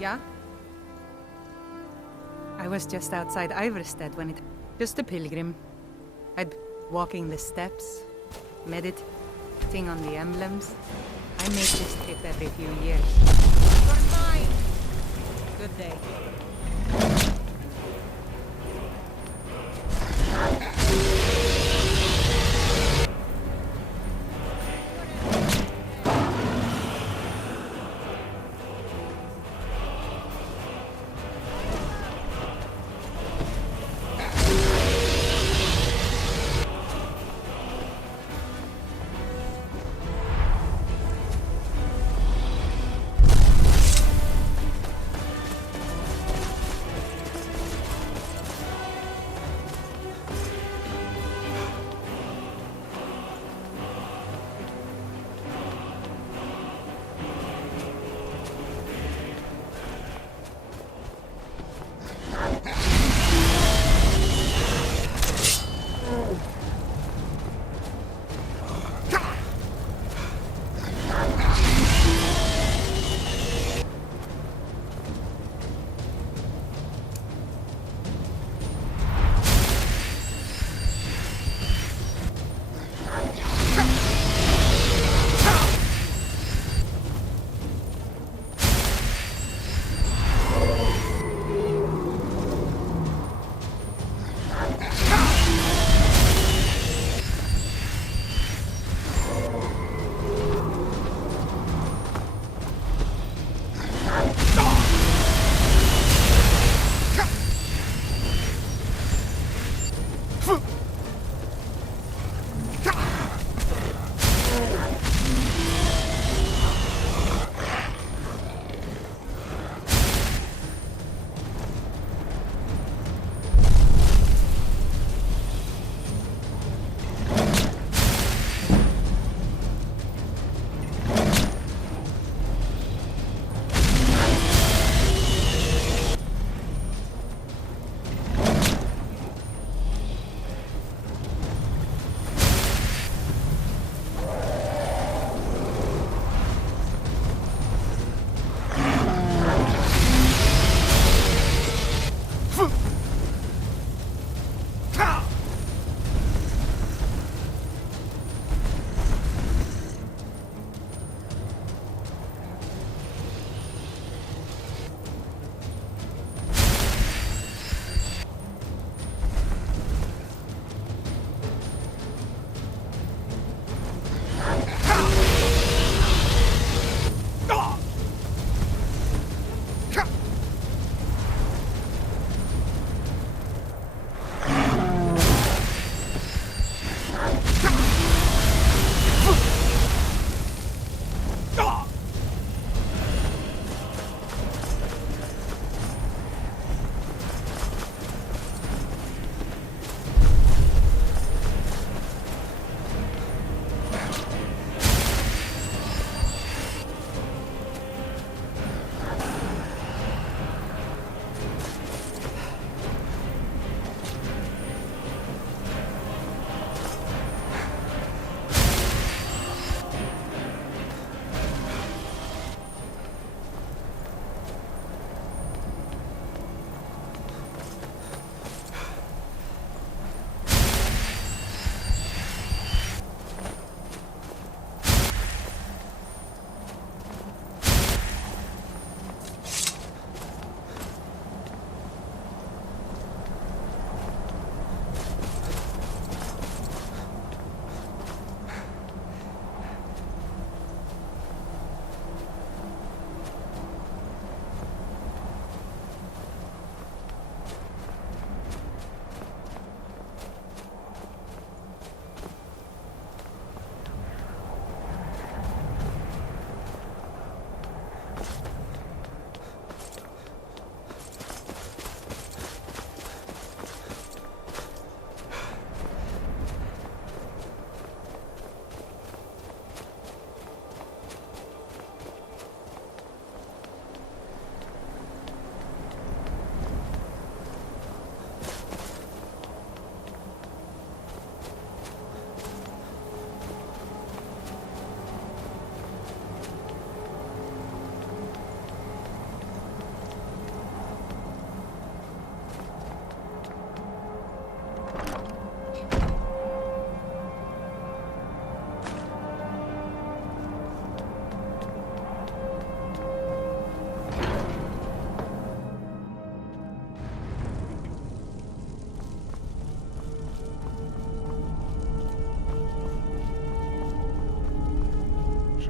Yeah? I was just outside Iverstead when it... Just a pilgrim. I'd walking the steps, meditating on the emblems. I make this trip every few years. You're mine! Good day.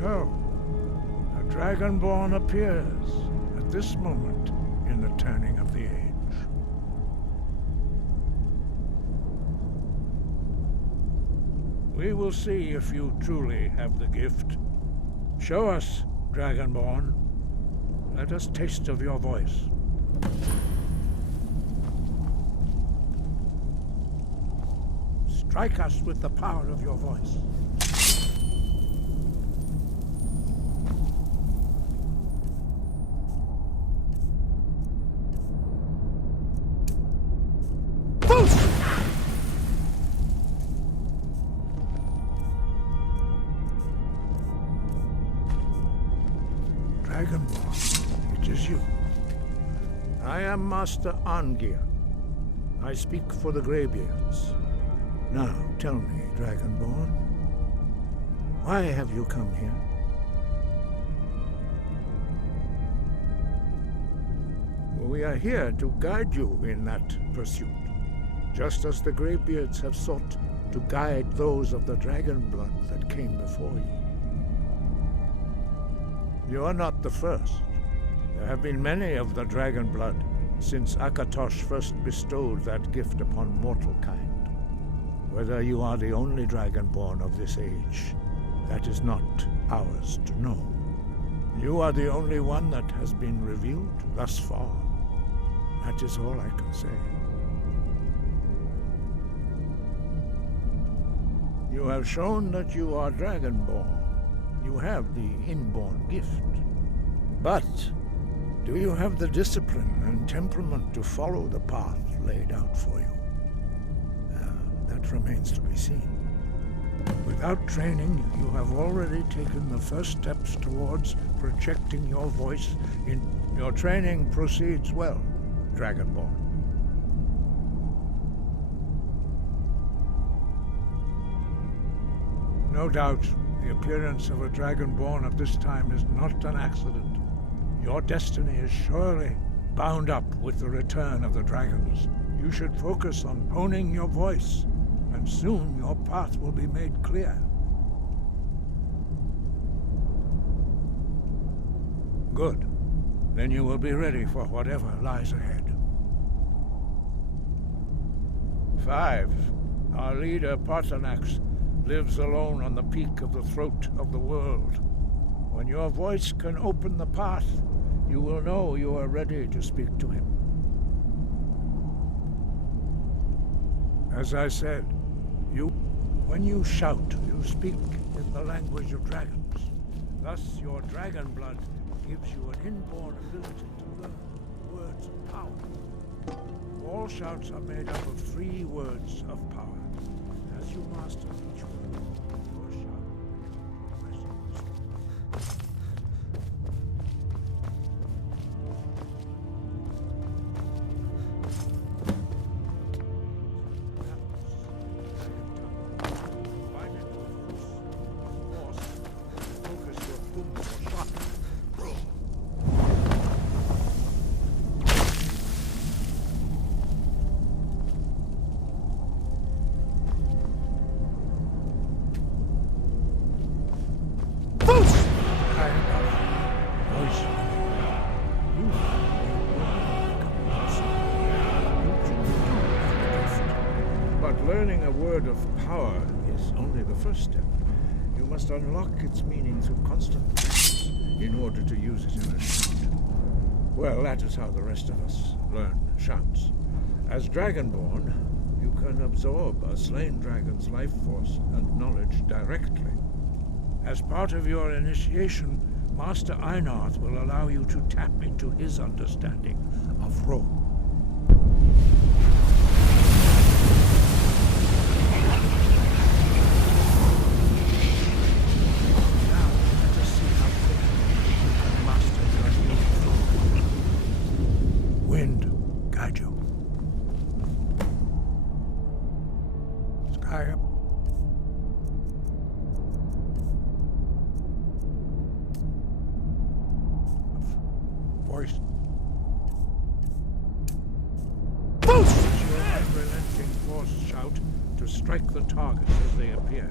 So, a Dragonborn appears at this moment in the turning of the age. We will see if you truly have the gift. Show us, Dragonborn. Let us taste of your voice. Strike us with the power of your voice. Dragonborn, it is you. I am Master Arngeir. I speak for the Greybeards. Now, tell me, Dragonborn, why have you come here? We are here to guide you in that pursuit, just as the Greybeards have sought to guide those of the dragon blood that came before you. You are not the first. There have been many of the dragon blood since Akatosh first bestowed that gift upon mortal kind. Whether you are the only Dragonborn of this age, that is not ours to know. You are the only one that has been revealed thus far. That is all I can say. You have shown that you are Dragonborn. You have the inborn gift. But do you have the discipline and temperament to follow the path laid out for you? That remains to be seen. Without training, you have already taken the first steps towards projecting your voice in... Your training proceeds well, Dragonborn. No doubt, the appearance of a Dragonborn at this time is not an accident. Your destiny is surely bound up with the return of the dragons. You should focus on honing your voice, and soon your path will be made clear. Good. Then you will be ready for whatever lies ahead. 5. Our leader, Paarthurnax, lives alone on the peak of the throat of the world. When your voice can open the path, you will know you are ready to speak to him. As I said, when you shout, you speak in the language of dragons. Thus, your dragon blood gives you an inborn ability to learn words of power. All shouts are made up of 3 words of power. As you master each word, your shout resonates. Learning a word of power is only the first step. You must unlock its meaning through constant practice in order to use it in a shout. Well, that is how the rest of us learn shouts. As Dragonborn, you can absorb a slain dragon's life force and knowledge directly. As part of your initiation, Master Einarth will allow you to tap into his understanding of Rome. Skyrim. Voice. Use your unrelenting force shout to strike the targets as they appear.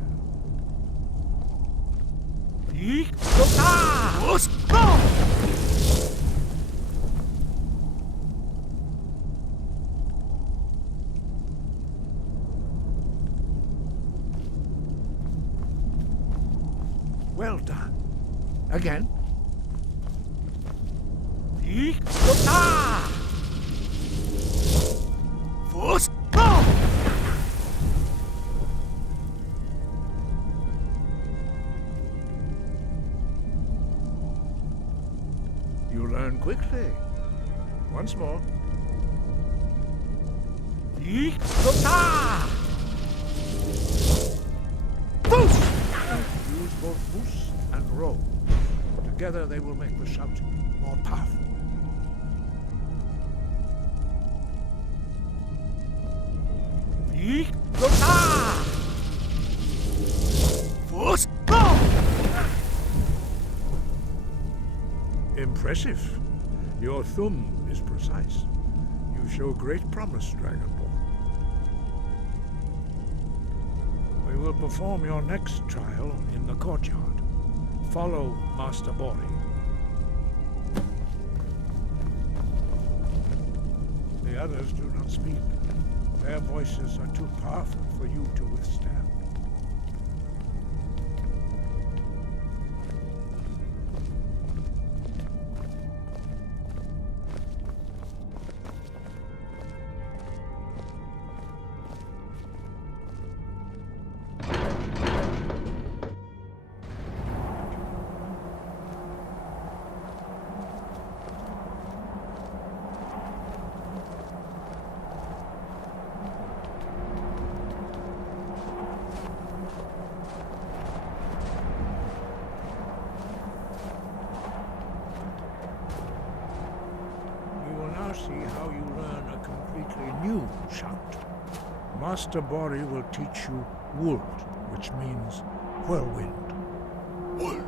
Well done. Again. You learn quickly. Once more. Use both boost and roll. Together they will make the shout more powerful. Impressive. Your thumb is precise. You show great promise, Dragonborn. We will perform your next trial in the courtyard. Follow Master Bori. The others do not speak. Their voices are too powerful for you to withstand. See how you learn a completely new shout. Master Bori will teach you Wold, which means whirlwind. Wold.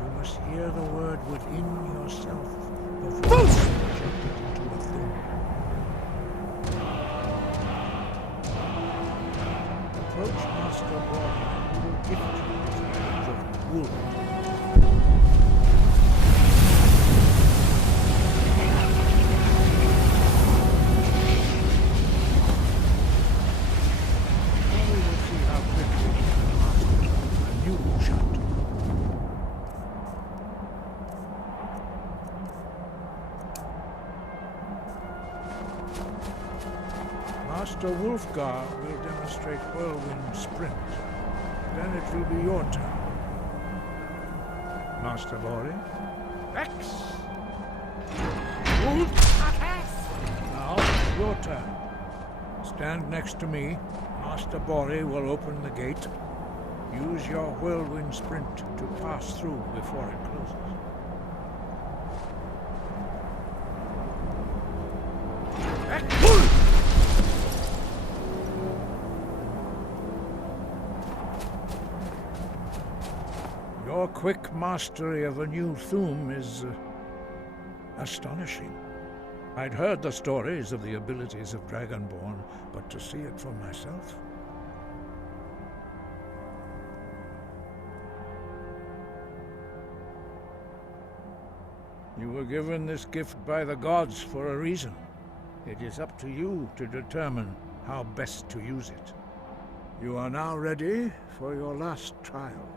You must hear the word within yourself before you project it into a thing. Approach Master Bori and he will gift you his knowledge of Wold. Master Wulfgar will demonstrate whirlwind sprint. Then it will be your turn. Master Bori. X! Now, your turn. Stand next to me. Master Bori will open the gate. Use your whirlwind sprint to pass through before it closes. Your quick mastery of a new Thum is astonishing. I'd heard the stories of the abilities of Dragonborn, but to see it for myself... You were given this gift by the gods for a reason. It is up to you to determine how best to use it. You are now ready for your last trial.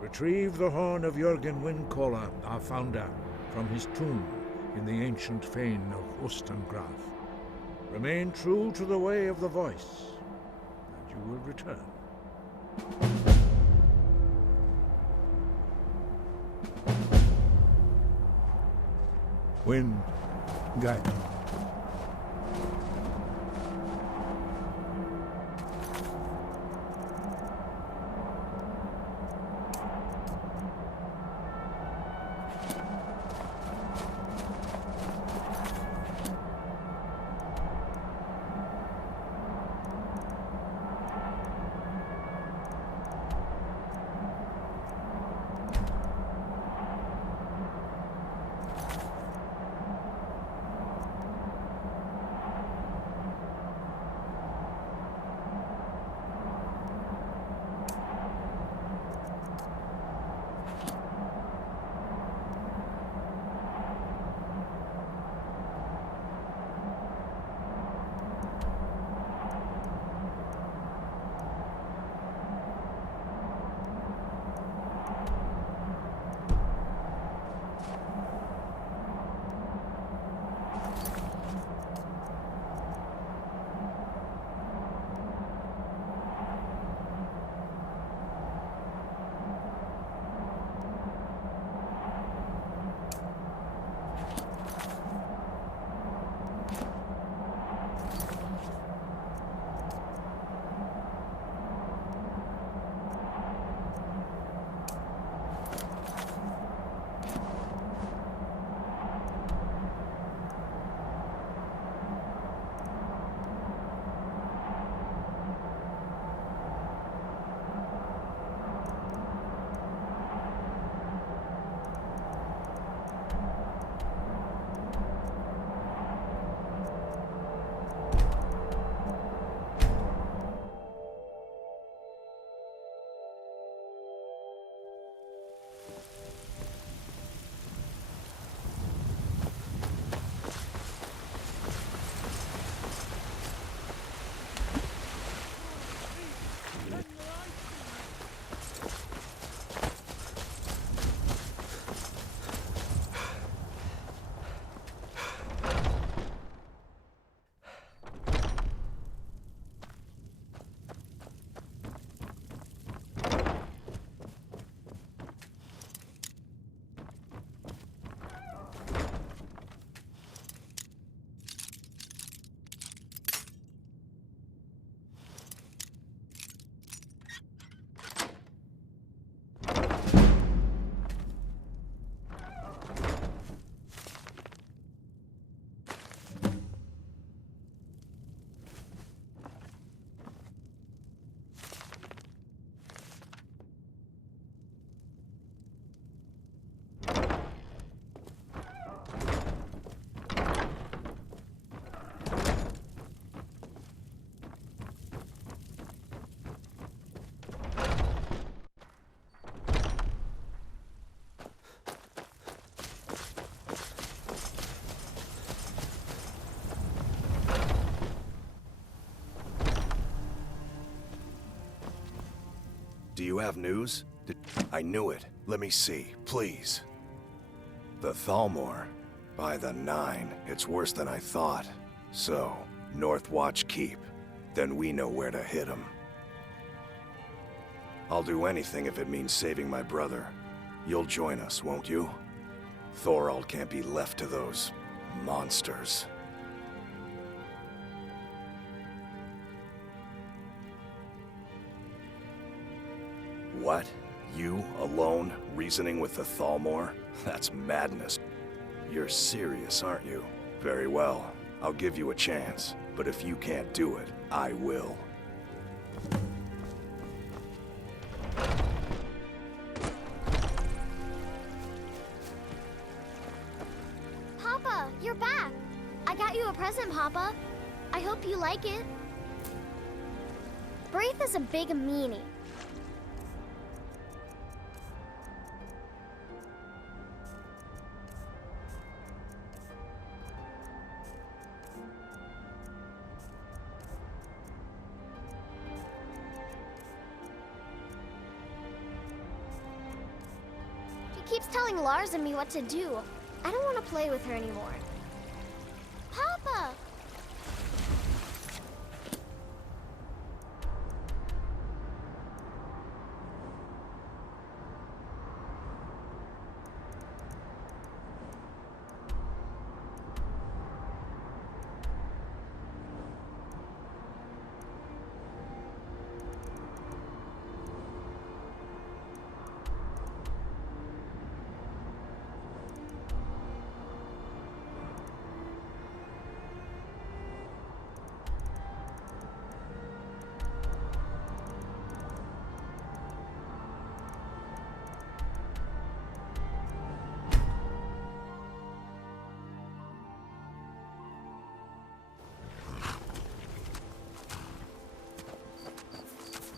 Retrieve the horn of Jürgen Windcaller, our founder, from his tomb in the ancient fane of Ustengrav. Remain true to the way of the voice, and you will return. Wind, guide. Do you have news? I knew it. Let me see, please. The Thalmor. By the 9, it's worse than I thought. So, North Watch Keep. Then we know where to hit him. I'll do anything if it means saving my brother. You'll join us, won't you? Thorald can't be left to those monsters. What? You, alone, reasoning with the Thalmor? That's madness. You're serious, aren't you? Very well. I'll give you a chance. But if you can't do it, I will. Papa, you're back. I got you a present, Papa. I hope you like it. Braith is a big meanie. She keeps telling Lars and me what to do. I don't want to play with her anymore. Papa!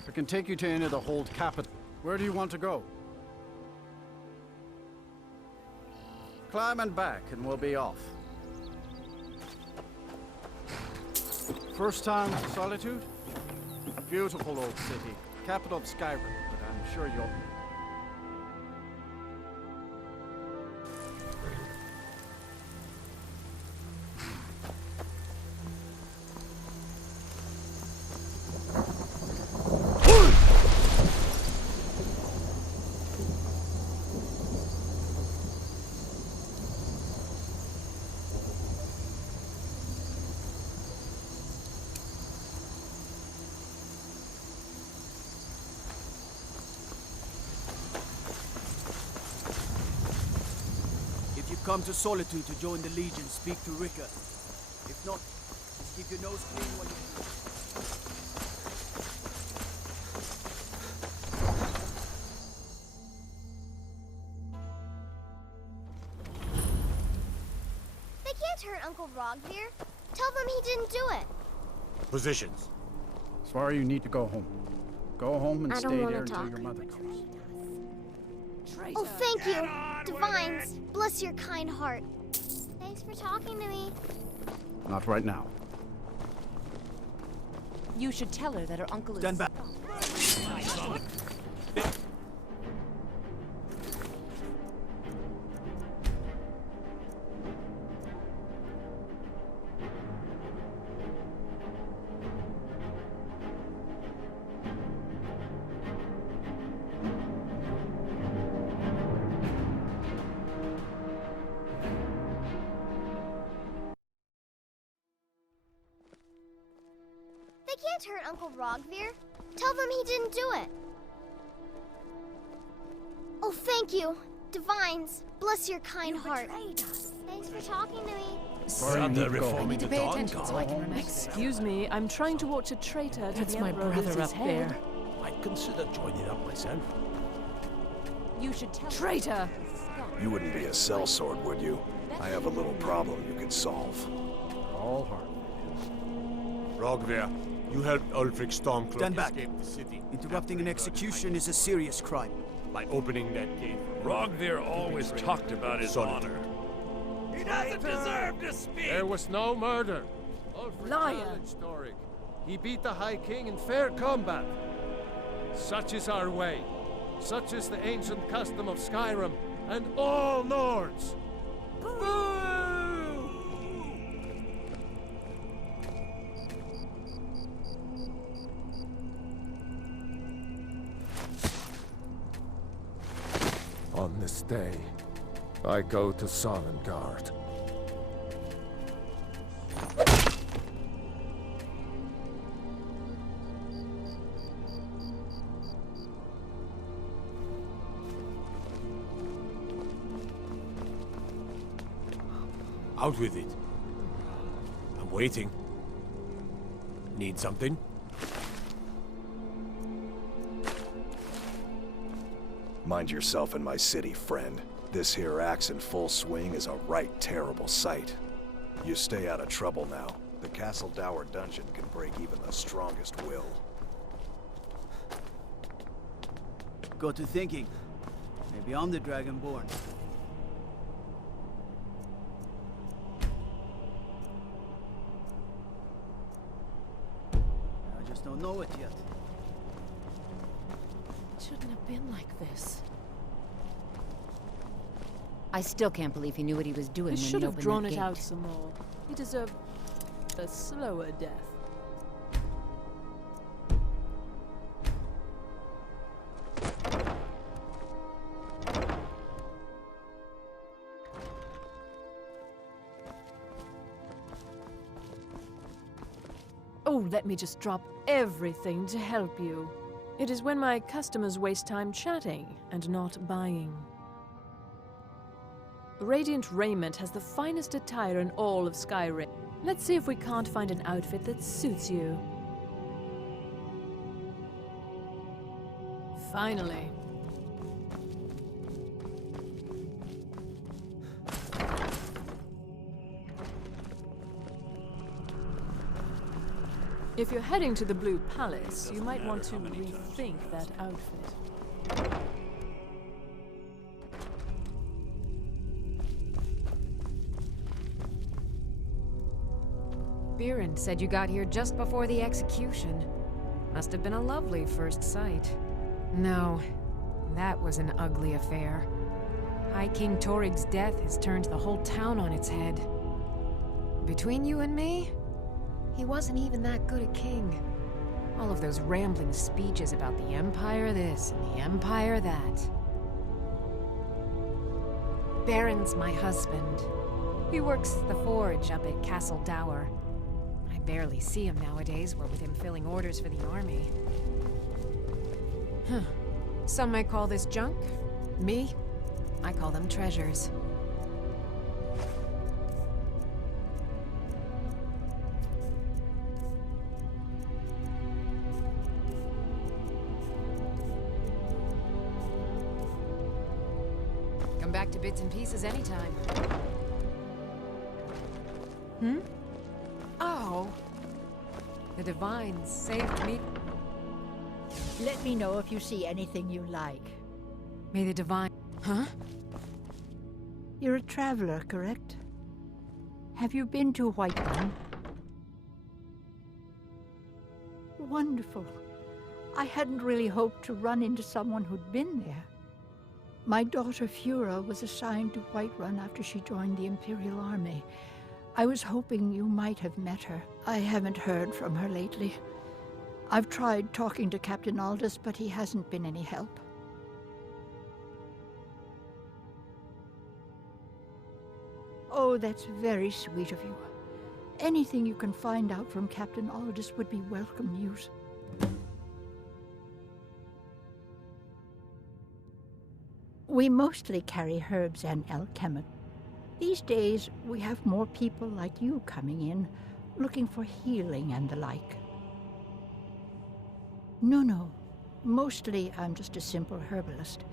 I can take you to any of the hold capital. Where do you want to go? Climb and back, and we'll be off. First time to Solitude? Beautiful old city, capital of Skyrim, but I'm sure you'll... Come to Solitude to join the Legion, speak to Rickard. If not, just keep your nose clean while you do. They can't hurt Uncle Rogvir. Tell them he didn't do it. Positions. Sorry, you need to go home. Go home and I don't stay wanna there until talk. your mother comes. Oh, thank you, Divines. Bless your kind heart. Thanks for talking to me. Not right now. You should tell her that her uncle is... Stand back. They can't hurt Uncle Rogvir. Tell them he didn't do it. Oh, thank you, Divines. Bless your kind heart. Thanks for talking to me. Sorry, you need to go I home. need to pay attention so I can remember. Excuse me, I'm trying to watch a traitor to That's the my Emperor brother lose his up head. there. I'd consider joining up myself. You should tell her. Traitor! You wouldn't be a sellsword, would you? I have a little problem you could solve. All hard. Rogvir, you helped Ulfric Stormcloak Stand back. escape the city. Interrupting an execution is a serious crime. By opening that gate. Rogvir always talked about his Solitude. honor. He doesn't deserve to speak! There was no murder. Ulfric Liar. challenged Doric. He beat the High King in fair combat. Such is our way. Such is the ancient custom of Skyrim and all Nords. On this day, I go to Solengard. Out with it. I'm waiting. Need something? Mind yourself in my city, friend. This here axe in full swing is a right terrible sight. You stay out of trouble now. The Castle Dower dungeon can break even the strongest will. Got to thinking. Maybe I'm the Dragonborn. I just don't know it yet. It shouldn't have been like this. I still can't believe he knew what he was doing I when should he have opened drawn that it gate. out some more. He deserved a slower death. Oh, let me just drop everything to help you. It is when my customers waste time chatting and not buying. Radiant Raiment has the finest attire in all of Skyrim. Let's see if we can't find an outfit that suits you. Finally. If you're heading to the Blue Palace, you might want to rethink that outfit. Viren said you got here just before the execution. Must have been a lovely first sight. No, that was an ugly affair. High King Torig's death has turned the whole town on its head. Between you and me, he wasn't even that good a king. All of those rambling speeches about the Empire this and the Empire that. Baron's my husband. He works the forge up at Castle Dower. I barely see him nowadays, what with him filling orders for the army. Huh. Some might call this junk. Me, I call them treasures. Come back to bits and pieces anytime. Hmm? Oh. The Divines saved me. Let me know if you see anything you like. May the Divine... Huh? You're a traveler, correct? Have you been to Whiterun? Wonderful. I hadn't really hoped to run into someone who'd been there. My daughter Fura was assigned to Whiterun after she joined the Imperial Army. I was hoping you might have met her. I haven't heard from her lately. I've tried talking to Captain Aldous, but he hasn't been any help. Oh, that's very sweet of you. Anything you can find out from Captain Aldous would be welcome news. We mostly carry herbs and alchemy. These days, we have more people like you coming in, looking for healing and the like. No. Mostly, I'm just a simple herbalist.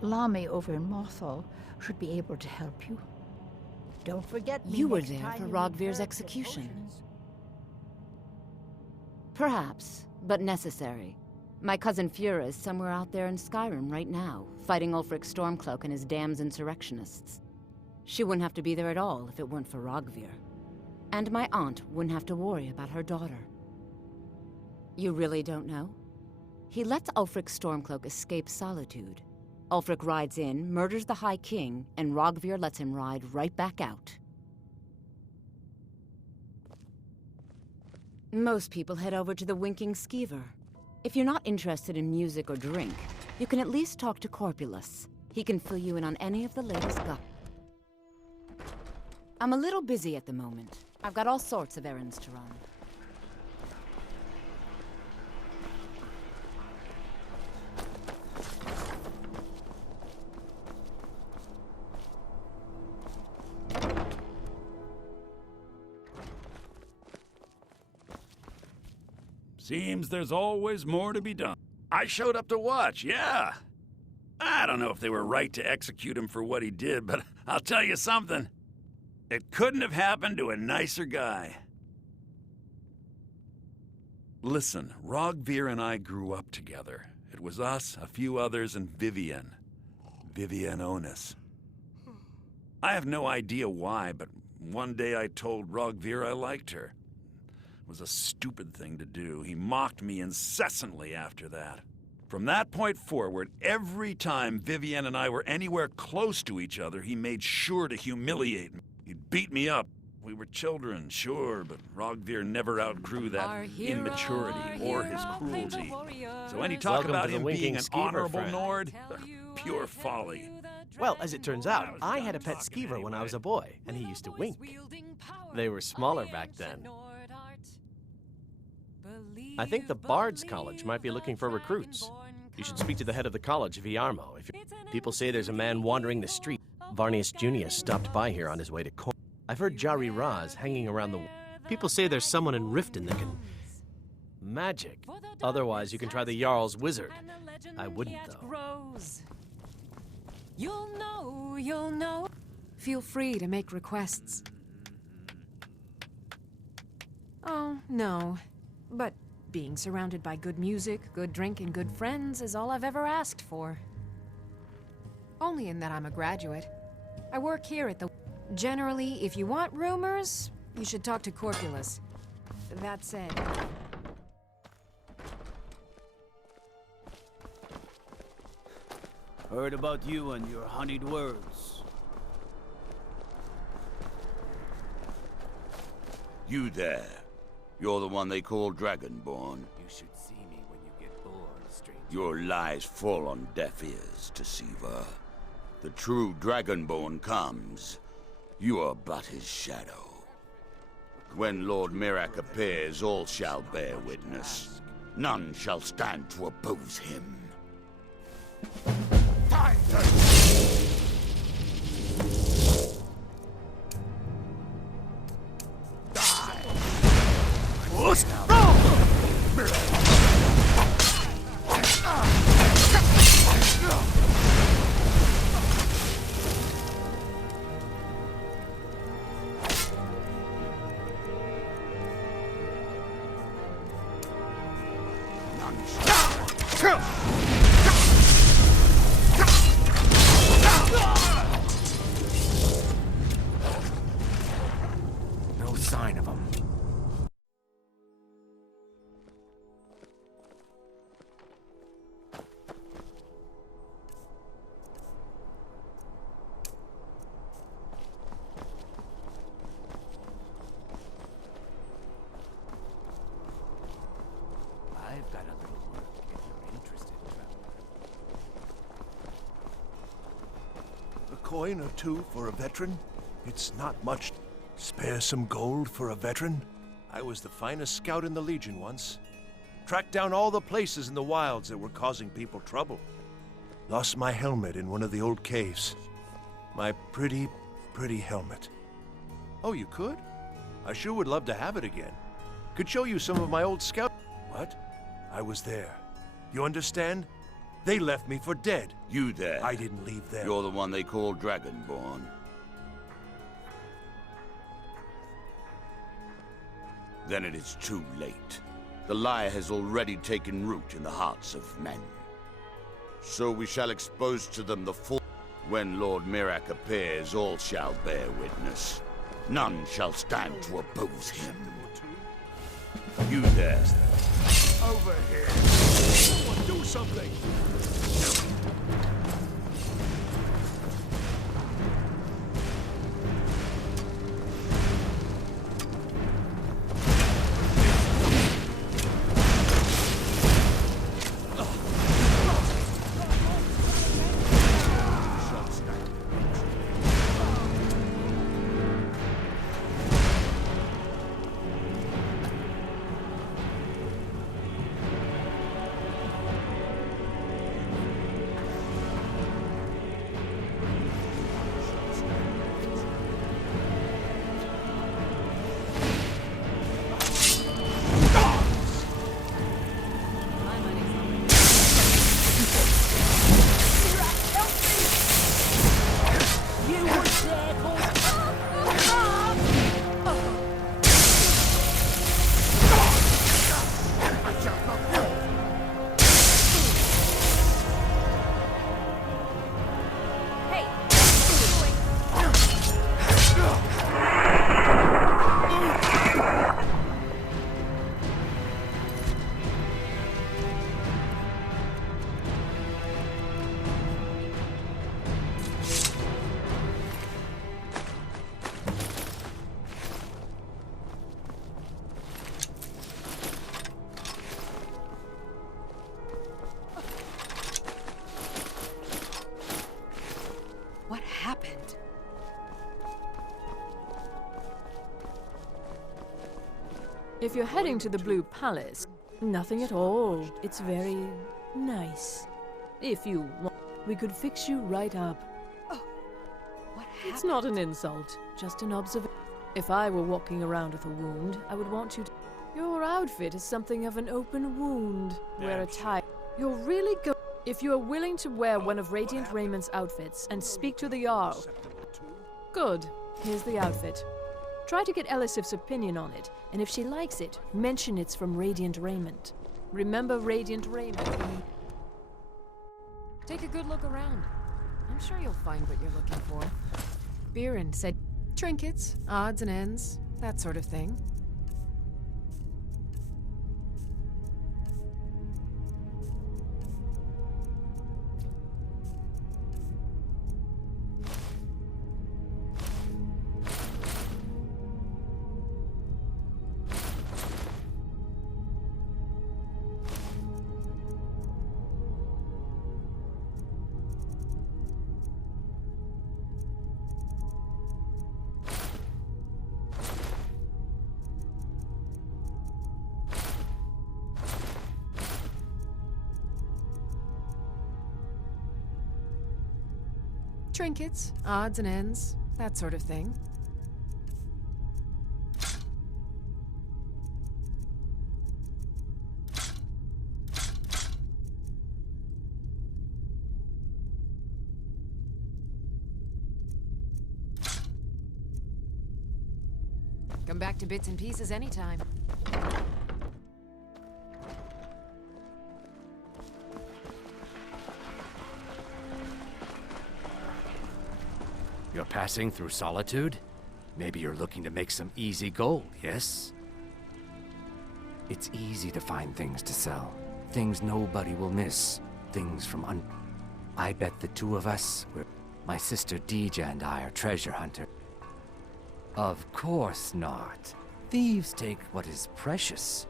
Lami over in Mothall should be able to help you. Don't forget me You were next there time for you need Rogvir's herbs and execution. potions. Perhaps, but necessary. My cousin Fura is somewhere out there in Skyrim right now, fighting Ulfric Stormcloak and his damned insurrectionists. She wouldn't have to be there at all if it weren't for Rogvir. And my aunt wouldn't have to worry about her daughter. You really don't know? He lets Ulfric Stormcloak escape Solitude. Ulfric rides in, murders the High King, and Rogvir lets him ride right back out. Most people head over to the Winking Skeever. If you're not interested in music or drink, you can at least talk to Corpulus. He can fill you in on any of the latest I'm a little busy at the moment. I've got all sorts of errands to run. Seems there's always more to be done. I showed up to watch, yeah. I don't know if they were right to execute him for what he did, but I'll tell you something. It couldn't have happened to a nicer guy. Listen, Rogvir and I grew up together. It was us, a few others, and Vivienne. Vivienne Onus. I have no idea why, but one day I told Rogvir I liked her. It was a stupid thing to do. He mocked me incessantly after that. From that point forward, every time Vivienne and I were anywhere close to each other, he made sure to humiliate me. He'd beat me up. We were children, sure, but Rogvir never outgrew that immaturity or his cruelty. So any talk about him being an honorable Nord? Pure folly. Well, as it turns out, I had a pet skeever when I was a boy, and he used to wink. They were smaller back then. I think the Bard's College might be looking for recruits. You should speak to the head of the college, Viarmo. People say there's a man wandering the street. Varnius Junius stopped by here on his way to court. I've heard Jari Raz hanging around the... People say there's someone in Riften that can... magic. Otherwise, you can try the Jarl's Wizard. I wouldn't, though. You'll know. Feel free to make requests. Oh, no. But being surrounded by good music, good drink, and good friends is all I've ever asked for. Only in that I'm a graduate. I work here at the... Generally, if you want rumors, you should talk to Corpulus. That said... Heard about you and your honeyed words. You there. You're the one they call Dragonborn. You should see me when you get bored, stranger. Your lies fall on deaf ears, deceiver. The true Dragonborn comes. You are but his shadow. When Lord Mirak appears, all shall bear witness. None shall stand to oppose him. No sign of him. I've got a little work if you're interested, traveler. A coin or two for a veteran? It's not much. Spare some gold for a veteran? I was the finest scout in the Legion once. Tracked down all the places in the wilds that were causing people trouble. Lost my helmet in one of the old caves. My pretty, pretty helmet. Oh, you could? I sure would love to have it again. Could show you some of my old scout... What? I was there. You understand? They left me for dead. You there. I didn't leave them. You're the one they call Dragonborn. Then it is too late. The lie has already taken root in the hearts of men. So we shall expose to them the full... When Lord Mirak appears, all shall bear witness. None shall stand to oppose him. You there. Over here. Do something! If you're heading to the Blue Palace, nothing at all. It's very nice. If you want, we could fix you right up. It's not an insult, just an observation. If I were walking around with a wound, I would want you to... Your outfit is something of an open wound. Wear a tie. You're really good. If you are willing to wear one of Radiant Raymond's outfits and speak to the Jarl. Good. Here's the outfit. Try to get Elisif's opinion on it, and if she likes it, mention it's from Radiant Raymond. Remember Radiant Raymond. Take a good look around. I'm sure you'll find what you're looking for. Biren said trinkets, odds and ends, that sort of thing. Trinkets, odds and ends, that sort of thing. Come back to bits and pieces anytime. You're passing through Solitude? Maybe you're looking to make some easy gold, yes? It's easy to find things to sell. Things nobody will miss. Things from I bet the two of us, my sister Deja and I are treasure hunters. Of course not. Thieves take what is precious.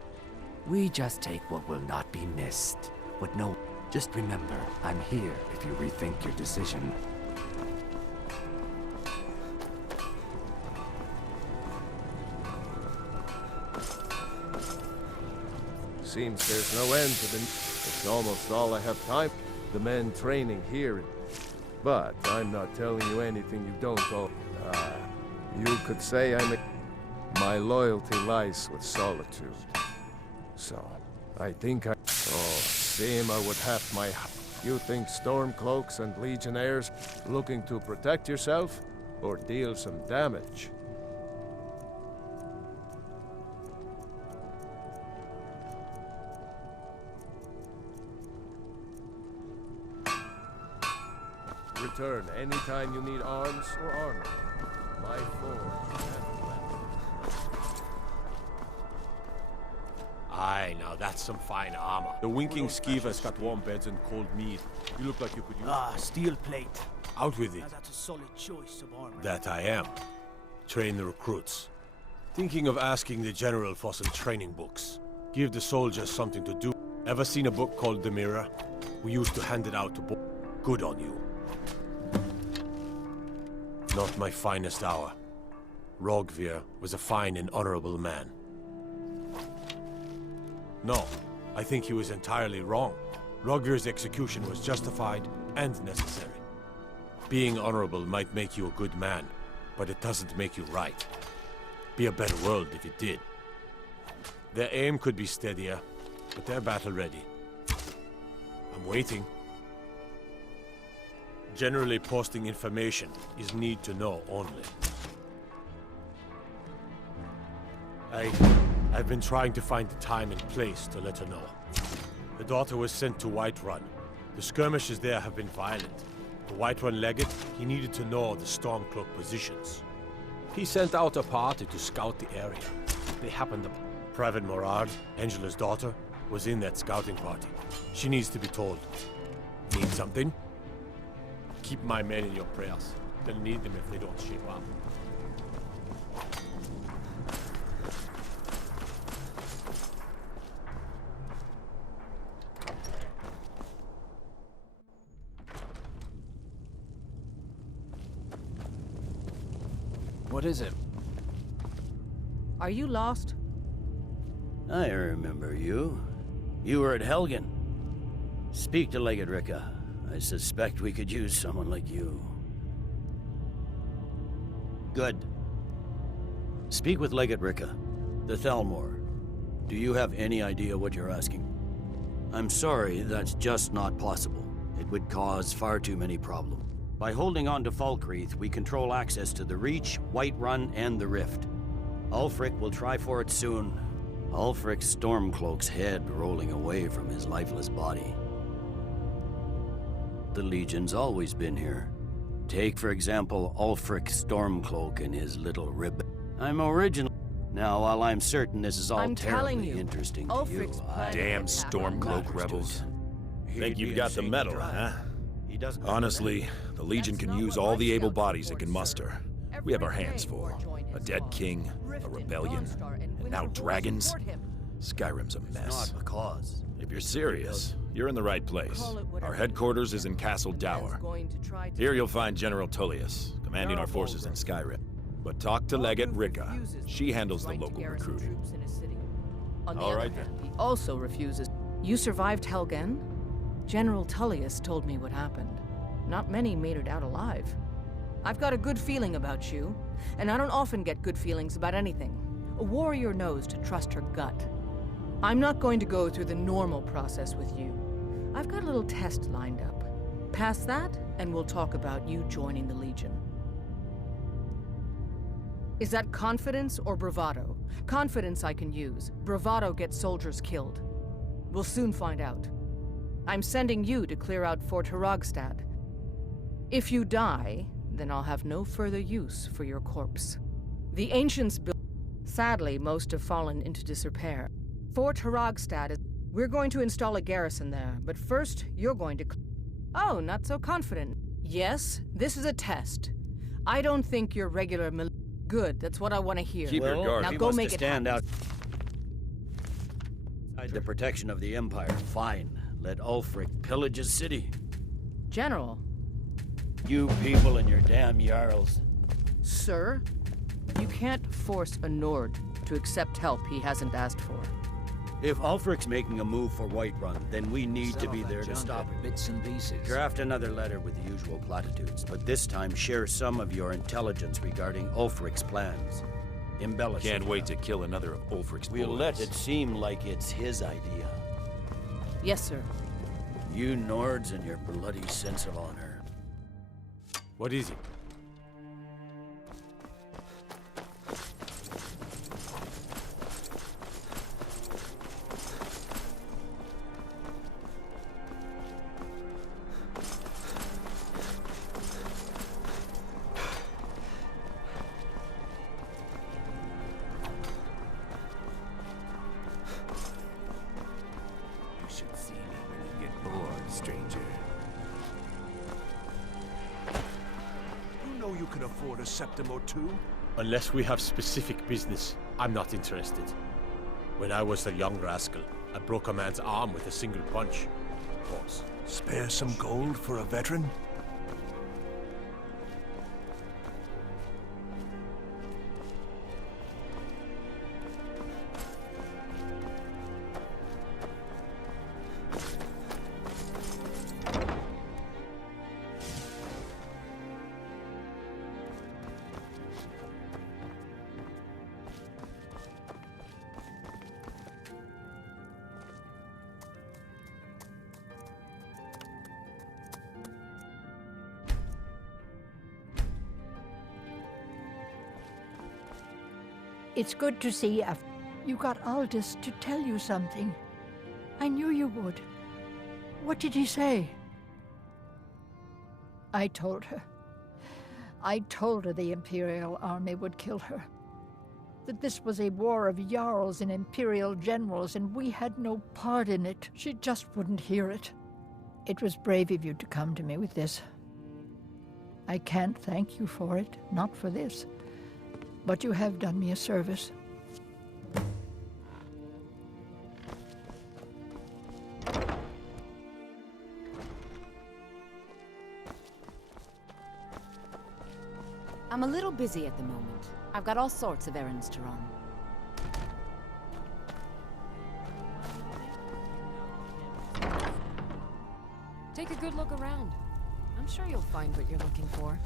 We just take what will not be missed. What no... Just remember, I'm here if you rethink your decision. Seems there's no end to them. It's almost all I have time. The men training here. But I'm not telling you anything you don't know. You could say my loyalty lies with Solitude. So, I think I... Oh, Seema would have my... You think Stormcloaks and Legionnaires looking to protect yourself? Or deal some damage? Return anytime you need arms or armor. My forge and weapons. Aye, now that's some fine armor. The winking skeever's got warm beds and cold meat. You look like you could use... Ah, steel plate. Out with it. Now that's a solid choice of armor. That I am. Train the recruits. Thinking of asking the general for some training books. Give the soldiers something to do. Ever seen a book called The Mirror? We used to hand it out to good on you. Not my finest hour. Rogvir was a fine and honorable man. No, I think he was entirely wrong. Rogvir's execution was justified and necessary. Being honorable might make you a good man, but it doesn't make you right. Be a better world if it did. Their aim could be steadier, but they're battle-ready. I'm waiting. Generally posting information is need to know only. I've been trying to find the time and place to let her know. The daughter was sent to Whiterun. The skirmishes there have been violent. The Whiterun legate, he needed to know the Stormcloak positions. He sent out a party to scout the area. They happened to... Private Morard, Angela's daughter, was in that scouting party. She needs to be told. Need something? Keep my men in your prayers. They'll need them if they don't shape up. What is it? Are you lost? I remember you. You were at Helgen. Speak to Legate Ricka. I suspect we could use someone like you. Good. Speak with Legate Ricka, the Thalmor. Do you have any idea what you're asking? I'm sorry, that's just not possible. It would cause far too many problems. By holding on to Falkreath, we control access to the Reach, Whiterun, and the Rift. Ulfric will try for it soon. Ulfric's Stormcloak's head rolling away from his lifeless body. The Legion's always been here. Take, for example, Ulfric's Stormcloak and his little rib. I'm original. Now, while I'm certain this is all terribly interesting to you, Damn Stormcloak rebels. Think you've got the metal, huh? Honestly, the Legion can use all the able bodies it can muster. We have our hands full. A dead king, a rebellion, and now dragons? Skyrim's a mess. Not a cause. If you're serious, you're in the right place. Our headquarters is in Castle Dower. Here you'll find General Tullius, commanding our forces in Skyrim. But talk to Legate Ricka. She handles the local recruiting. All right then. He also refuses. You survived Helgen? General Tullius told me what happened. Not many made it out alive. I've got a good feeling about you, and I don't often get good feelings about anything. A warrior knows to trust her gut. I'm not going to go through the normal process with you. I've got a little test lined up. Pass that, and we'll talk about you joining the Legion. Is that confidence or bravado? Confidence I can use. Bravado gets soldiers killed. We'll soon find out. I'm sending you to clear out Fort Hrogstad. If you die, then I'll have no further use for your corpse. The Ancients built... Sadly, most have fallen into disrepair. Fort Hrogstad is... We're going to install a garrison there, but first, you're going to... Oh, not so confident. Yes, this is a test. I don't think you're regular Good, that's what I want to hear. Keep your guard. Now He go wants make to it stand happen. out. The protection of the Empire. Fine. Let Ulfric pillage his city. General. You people and your damn Jarls. Sir, you can't force a Nord to accept help he hasn't asked for. If Ulfric's making a move for Whiterun, then we need to be there to stop him. Bits and pieces. Draft another letter with the usual platitudes, but this time share some of your intelligence regarding Ulfric's plans. Embellish Can't it. wait to kill another of Ulfric's We'll boys. let it seem like it's his idea. Yes, sir. You Nords and your bloody sense of honor. What is it? can afford a septim or two. Unless we have specific business, I'm not interested. When I was a young rascal, I broke a man's arm with a single punch. Pause. Spare some gold for a veteran? It's good to see you got Aldous to tell you something. I knew you would. What did he say? I told her. I told her the Imperial army would kill her. That this was a war of Jarls and Imperial generals, and we had no part in it. She just wouldn't hear it. It was brave of you to come to me with this. I can't thank you for it, not for this. But you have done me a service. I'm a little busy at the moment. I've got all sorts of errands to run. Take a good look around. I'm sure you'll find what you're looking for.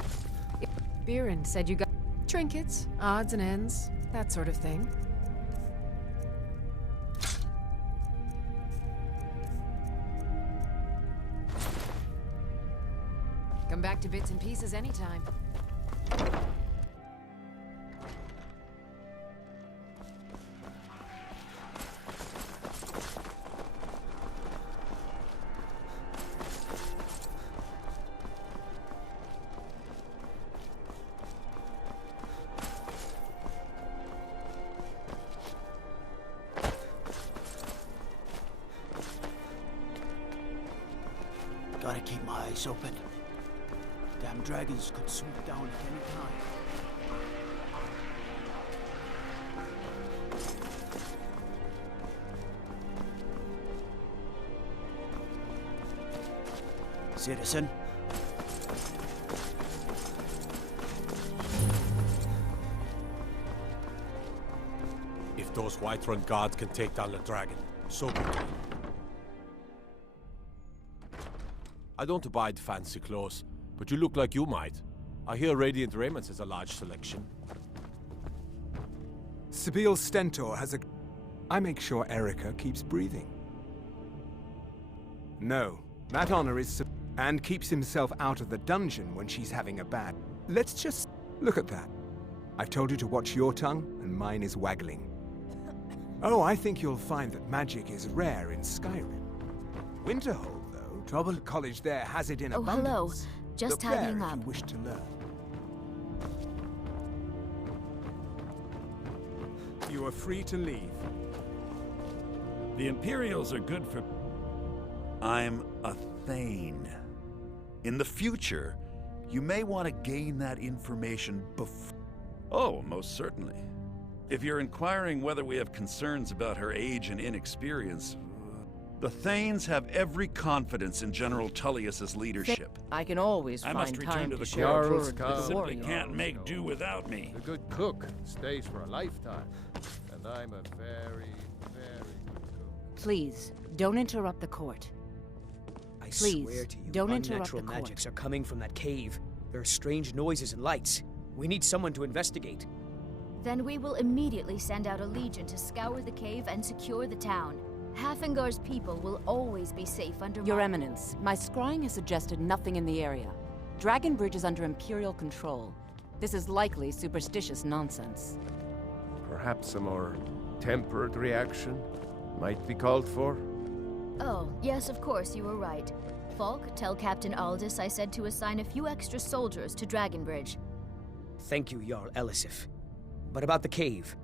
Biren said you got trinkets, odds and ends, that sort of thing. Come back to bits and pieces anytime. Gotta keep my eyes open. Damn dragons could swoop down at any time. Citizen? If those Whiterun guards can take down the dragon, so be it. I don't abide fancy clothes, but you look like you might. I hear Radiant Raiments has a large selection. Sibyl Stentor has a... I make sure Erica keeps breathing. No, that honor is... and keeps himself out of the dungeon when she's having a bad... Let's just look at that. I've told you to watch your tongue, and mine is waggling. Oh, I think you'll find that magic is rare in Skyrim. Winterhold, Trouble College there has it in abundance. Hello. Just Look there tidying if up. you wish to learn. You are free to leave. The Imperials are good for... I'm a Thane. In the future, you may want to gain that information before... Oh, most certainly. If you're inquiring whether we have concerns about her age and inexperience, the Thanes have every confidence in General Tullius's leadership. I can always I find must return time to the share court. a word with They the simply warrior. can't make do without me. A good cook stays for a lifetime. And I'm a very, very good cook. Please, don't interrupt the court. I Please, swear to you, don't interrupt unnatural the court. magics are coming from that cave. There are strange noises and lights. We need someone to investigate. Then we will immediately send out a legion to scour the cave and secure the town. Hafingar's people will always be safe under Your Eminence, my scrying has suggested nothing in the area. Dragonbridge is under Imperial control. This is likely superstitious nonsense. Perhaps a more tempered reaction might be called for? Oh, yes, of course, you were right. Falk, tell Captain Aldous I said to assign a few extra soldiers to Dragonbridge. Thank you, Jarl Elisif. But about the cave?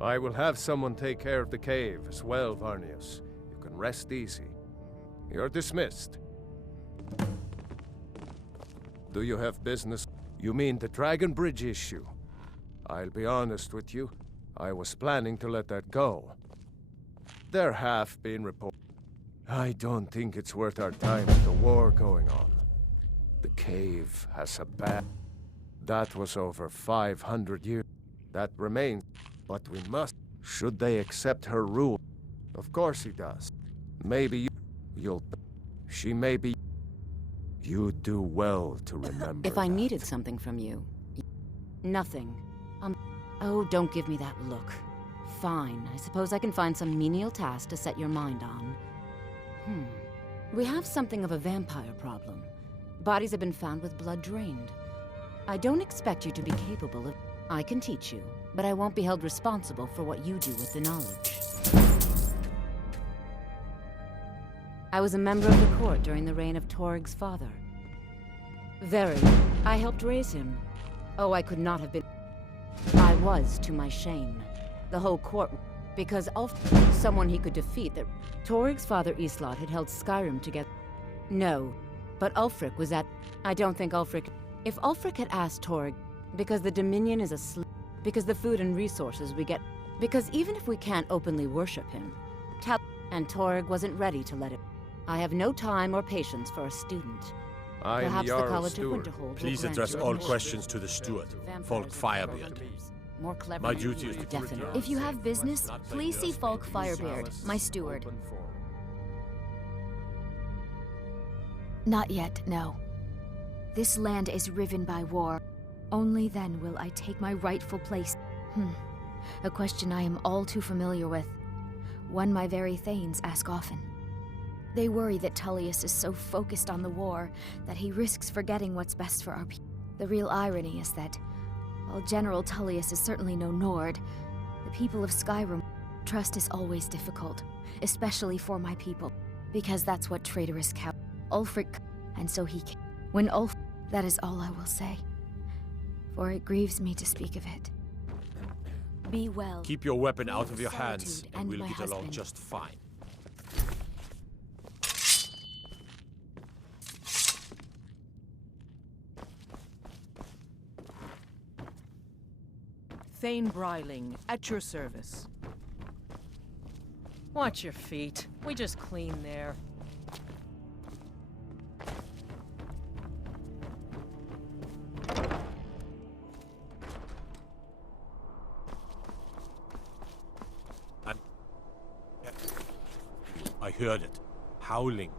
I will have someone take care of the cave as well, Varnius. You can rest easy. You're dismissed. Do you have business? You mean the Dragon Bridge issue? I'll be honest with you. I was planning to let that go. There have been reports. I don't think it's worth our time with the war going on. The cave has a bad... That was over 500 years. That remains. But we must... Should they accept her rule? Of course he does. Maybe you'll... She may be... You'd do well to remember If I that. needed something from you... Nothing. Oh, don't give me that look. Fine, I suppose I can find some menial task to set your mind on. We have something of a vampire problem. Bodies have been found with blood drained. I don't expect you to be capable of... I can teach you, but I won't be held responsible for what you do with the knowledge. I was a member of the court during the reign of Torig's father. Very. I helped raise him. Oh, I could not have been... I was, to my shame. The whole court... Because someone he could defeat that... Torig's father Islot had held Skyrim together. No, but Ulfric was at... I don't think Ulfric... If Ulfric had asked Torig... Because the Dominion is a because the food and resources we get... Because even if we can't openly worship him... And Torig wasn't ready to let it... I have no time or patience for a student. I'm Perhaps the Jarl College of Stewart. Winterhold will Please grant address you all admission. questions to the steward, Folk Firebeard. More clever My than duty you, is to definitely. If you have business, please see Falk Firebeard, my steward. Not yet, no. This land is riven by war. Only then will I take my rightful place. A question I am all too familiar with. One my very thanes ask often. They worry that Tullius is so focused on the war that he risks forgetting what's best for our people. The real irony is that, while General Tullius is certainly no Nord, the people of Skyrim, trust is always difficult, especially for my people, because that's what traitorous cow Ulfric, and so he can. When that is all I will say, for it grieves me to speak of it. Be well. Keep your weapon out of your hands, Solitude and we'll my get along husband. just fine. Thane Bryling, at your service. Watch your feet. We just clean there. I heard it. Howling.